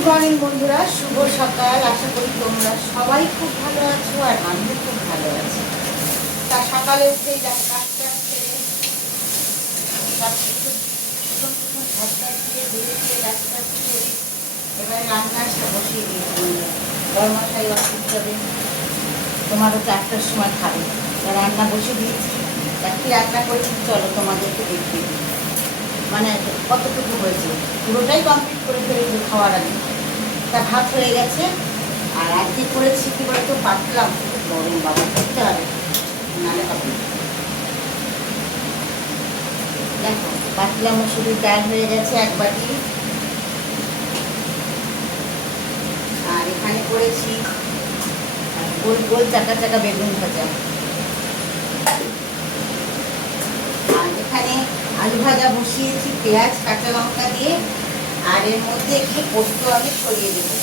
Good morning বন্ধুরা, শুভ সকাল। আশা করি তোমরা সবাই খুব ভালো আছো আর আমিও খুব ভালো আছি। তা সকালে উঠেই কাজ ছেড়ে সব কিছু দিয়ে ধুয়ে দিয়ে কাজ ছেড়ে এবারে রান্নাটা বসিয়ে দিয়েছি। গরমশাই অসুখ যাবে, তোমারও 4টার সময় খাবে, রান্না বসিয়ে দিয়েছি। কি রান্না করেছি চলো তোমাদেরকে দেখিয়ে দিই। মানে কতটুকু হয়েছে পুরোটাই কমপ্লিট করে ফেলেছি খাওয়ার আগে। তা ভাত হয়ে গেছে। আর আজকে করেছি কি বলতো, পাতলাম গরম বাবা করতে হবে, নাহলে হবে। দেখো পাতলা মসুরির ডাল হয়ে গেছে 1 বাটি। আর এখানে করেছি গোল গোল চাকা চাকা বেগুন ভাজা। আর এখানে আলু ভাজা বসিয়েছি পেঁয়াজ কাঁচা লঙ্কা দিয়ে। আর এর মধ্যে একটু পোস্ত আমি ছড়িয়ে দেবো।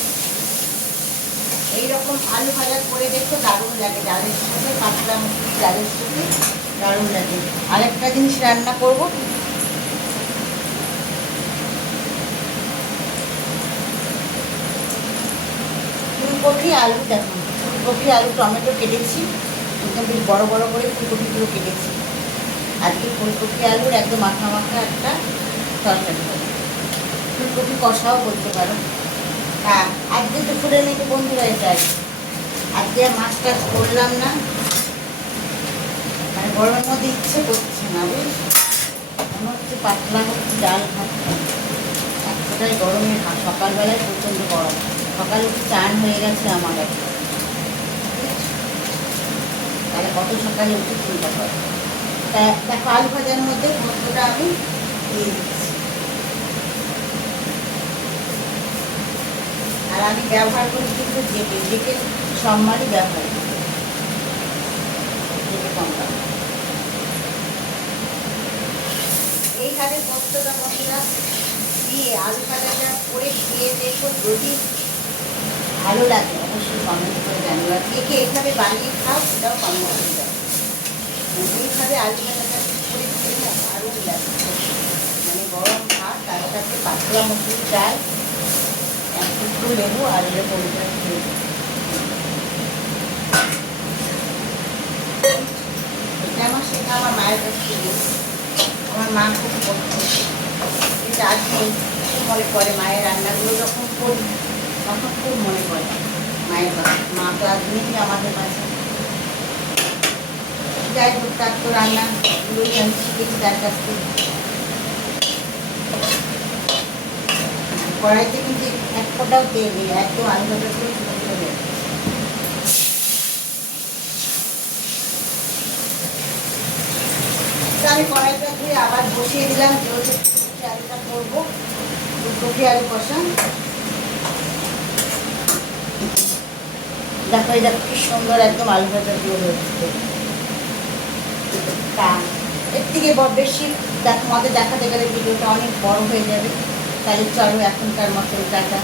এইরকম আলু ভাজা করে দেখো, দারুণ লাগে। ডালের সাথে পাতলা মুসুরি ডালের সাথে দারুণ লাগে। আরেকটা জিনিস রান্না করবো, ফুলকপি আলু। দেখো ফুলকপি আলু টমেটো কেটেছি, একদম বেশ বড় বড় করে ফুলকপিগুলো কেটেছি। আজকে ফুলকপি আলুর একদম মাখা মাখা একটা তরকারি হবে, ফুলকপি কষাও বলতে পারো। হ্যাঁ, আজকে তো ফুলে নেবে বন্ধুরা। এটাই আজকে আর মাছ টাছ করলাম না, মানে গরমের মধ্যে ইচ্ছে করছে না, বুঝলি। মনে হচ্ছে পাতলা হচ্ছে ডাল ভাত। এতটাই গরমে সকালবেলায় প্রচণ্ড গরম। সকালে একটু চান হয়ে গেছে আমার একটা, তাহলে কত সকালে উঠে চিন্তা করে। তা দেখো আলু ভাজার মধ্যে পোস্তটা আমি দিয়ে দিচ্ছি। আর আমি ব্যবহার করি কিন্তু জেকে সব মালই ব্যবহার করি, জেকে কমটা। এইভাবে পোস্তটা মশলা দিয়ে আলু ভাজাটা করে খেয়ে দেখো, যদি ভালো লাগে অবশ্যই কমেন্ট করে জানিও। আর কে কে এইভাবে বানিয়ে খাও সেটাও কমেন্ট করে যাও। এইভাবে আলু ভাজাটা করে খেয়ে না দারুণ লাগে। মানে গরম ভাত, তার সাথে পাতলা মসুর ডাল, একটু লেবু আর এরকম করে খেয়ে। এটা আমার শেখা আমার মায়ের কাছ থেকে। আমার মা খুব করতো এটা। আজকে খুব মনে পড়ে মায়ের রান্নাগুলো যখন করি, তখন খুব মনে পড়ে মায়ের কথা। মা তো আজ নেই আমাদের কাছে। যাই হোক, তার তো রান্নাগুলোই আমি শিখেছি তার কাছ থেকে। কড়াইতে কিন্তু এক ফোঁটাও তেল নেই, একদম আলু ভাজাগুলো তুলে তুলে। আমি কড়াইটা ধুয়ে আবার বসিয়ে দিলাম, যেহেতু আলুটা করবো, ফুলকপি আলু কষা। দেখো এই দেখো কি সুন্দর একদম আলু ভাজা দিয়ে হচ্ছে। তা এর থেকে বেশি তোমাদের দেখাতে গেলে ভিডিওটা অনেক বড় হয়ে যাবে। তাহলে চলো এখনকার মতন টাটা।